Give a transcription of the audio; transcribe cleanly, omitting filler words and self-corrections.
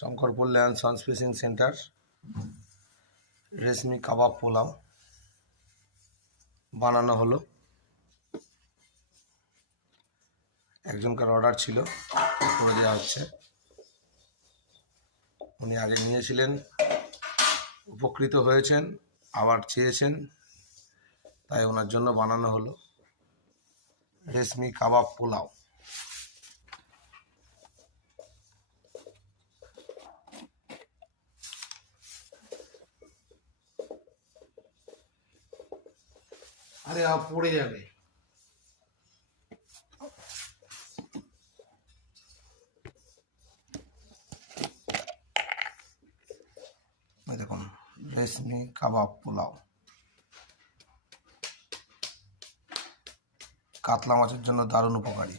Shankarpur land sons fishing centre reshmi kebab pulao বানানো হলো। একজনকার order ছিল, করে দেওয়া হচ্ছে। উনি আগে নিয়েছিলেন, উপকৃত হয়েছেন, আবার চেয়েছেন, তাই ওনার জন্য বানানো হলো রেশমি কাবাব পোলাও। আরে পড়ে যাবে। দেখুন রেশমি কাবাব পোলাও। কাতলা মাছের জন্য দারুণ উপকারী।